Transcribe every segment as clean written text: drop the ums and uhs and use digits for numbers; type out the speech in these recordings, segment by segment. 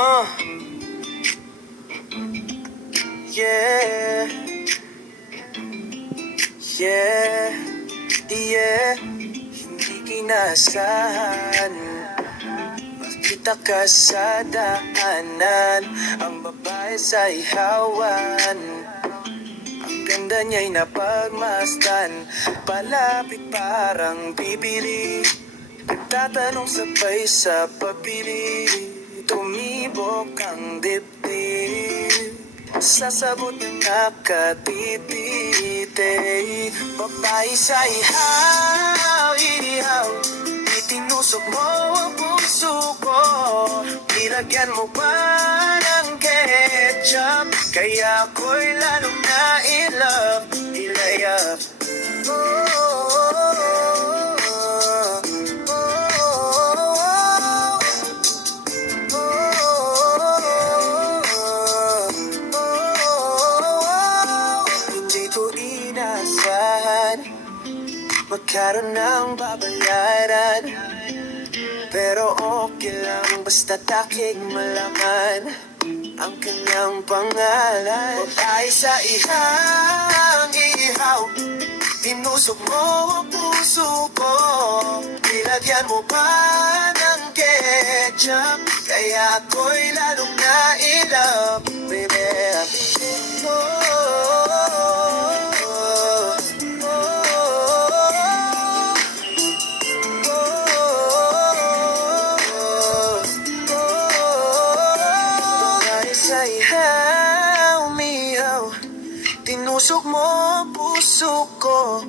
Uh, yeah, yeah, yeah. Hindi kinasahan, makita ka sa daanan, ang babae sa ihawan. Ang ganda niya'y napagmasdan, palapit parang bibili. Nagtatanong sabay sa pabili, tumibok ang dibdib. Sasabot na nakatititi. Babae sa ihaw, ihaw, itinusok mo ang puso ko. Nilagyan mo pa ng ketchup, kaya ako'y lalong na in love, ilayap. Magkaroon ng babayaran, pero okay lang basta aking malaman ang kanyang pangalan. Babae sa ihang ihaw, tinusok mo ang puso ko. Nilagyan mo pa ng ketchup, kaya ako'y lalong na in love, baby. Tinusok mo ang puso ko,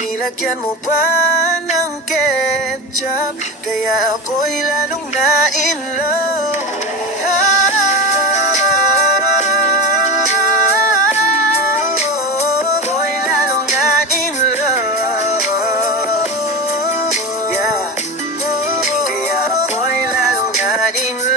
nilagyan mo pa ng ketchup, kaya ako'y lalong na in love. Ako'y lalong na in love. Yeah. Kaya ako'y lalong na in love.